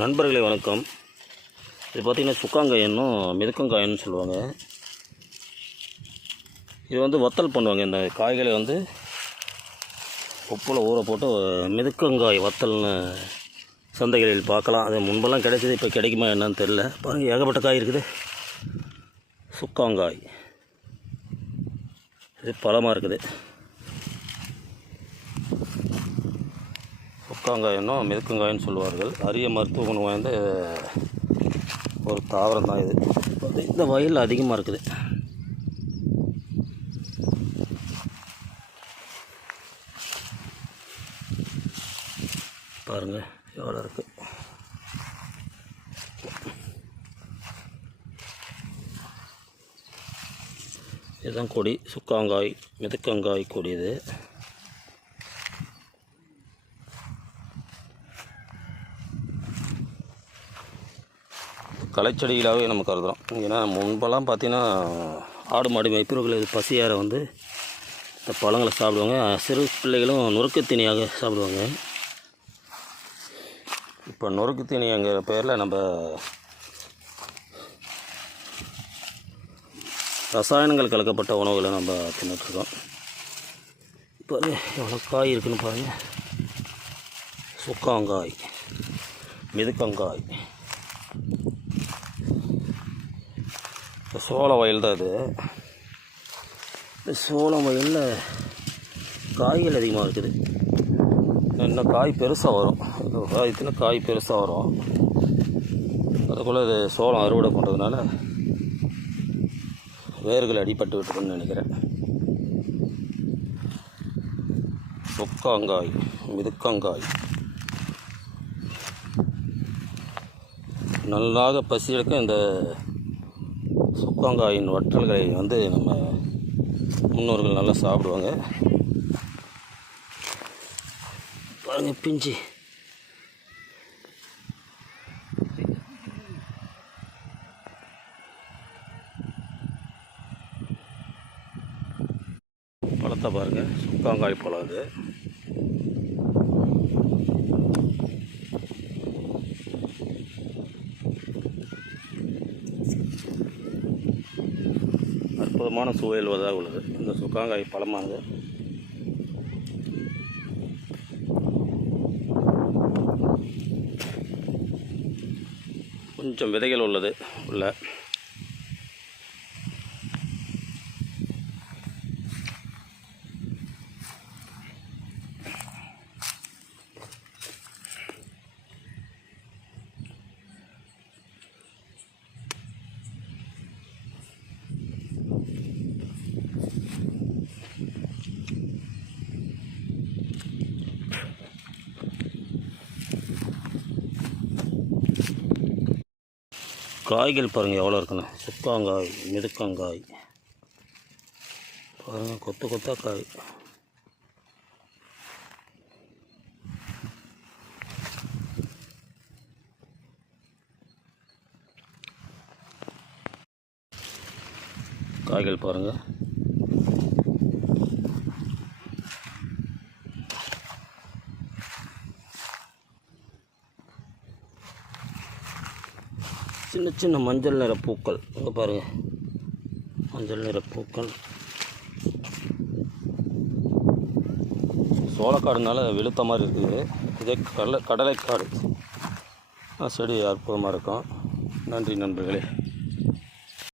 நண்பர்களே வணக்கம். இது பார்த்திங்கன்னா சுக்காங்காயன்னும் மிதக்கங்காயன்னு சொல்லுவாங்க. இது வந்து வத்தல் பண்ணுவாங்க. இந்த காய்களை வந்து உப்பில் ஊற போட்டு மிதக்கங்காய் வத்தல்னு சந்தைகளில் பார்க்கலாம். அது முன்பெல்லாம் கிடைச்சது இப்போ கிடைக்குமா என்னன்னு தெரில பாருங்கள் ஏகப்பட்ட காய் இருக்குது. சுக்காங்காய். இது பழமாக இருக்குது. சுக்காங்காயனும் மிதக்கங்காயன்னு சொல்லுவார்கள். அரிய மருத்துவ குணம் வாய்ந்த ஒரு தாவரம் தான் இது. வந்து இந்த வயலில் அதிகமாக இருக்குது. பாருங்கள் எவ்வளோ இருக்குது இதுதான் கொடி. சுக்காங்காய் மிதக்கங்காய் கொடி இது. களைச்செடிகளாகவே நம்ம கருதுகிறோம் ஏன்னா முன்பெல்லாம் பார்த்திங்கன்னா ஆடு மாடு மேய்ப்பவர்கள் இது பசியார வந்து இந்த பழங்களை சாப்பிடுவாங்க. சிறு பிள்ளைகளும் நொறுக்கு தீனியாக சாப்பிடுவாங்க. இப்போ நொறுக்கு தீனிங்கிற பேரில் நம்ம ரசாயனங்கள் கலக்கப்பட்ட உணவுகளை நம்ம தின்னுட்ருக்கோம் பாரு எவ்வளோ காய் இருக்குன்னு பாருங்கள் சுக்காங்காய் மிதுக்கங்காய் இப்போ சோள வயல் தான் இது. இந்த சோளம் வயலில் காய்கள் அதிகமாக இருக்குது. இன்னும் காய் பெருசாக வரும். காயத்தில் காய் பெருசாக வரும். அதுக்குள்ளே இது சோளம் அறுவடை பண்ணுறதுனால வேர்கள் அடிபட்டு விட்டுருன்னு நினைக்கிறேன். சொக்காங்காய் மிதுக்கங்காய். நல்லாக பசி எடுக்க இந்த சுக்காங்காயின் வற்றல்களை வந்து நம்ம முன்னோர்கள் நல்லா சாப்பிடுவாங்க. பாருங்க பிஞ்சு. பழத்தை பாருங்கள் சுக்காங்காய் பழம் அது. அற்புதமான சுவையல்வதாக உள்ளது. இந்த சுக்காங்காய் பழமானது. கொஞ்சம் விதைகள் உள்ளது உள்ள. காய்கள் பாருங்கள் எவ்வளோ இருக்குண்ணா சுக்காங்காய் மிதுக்கங்காய். பாருங்கள் கொத்து கொத்தா காய். காய்கள் பாருங்கள் சின்ன சின்ன மஞ்சள் நிற பூக்கள். இங்கே பாருங்கள் மஞ்சள் நிற பூக்கள். சோளக்காடுனால வெளுத்த மாதிரி இருக்குது. இதே கடலை கடலைக்காடு. ஆ, செடி அற்புதமாக இருக்கும். நன்றி நண்பர்களே.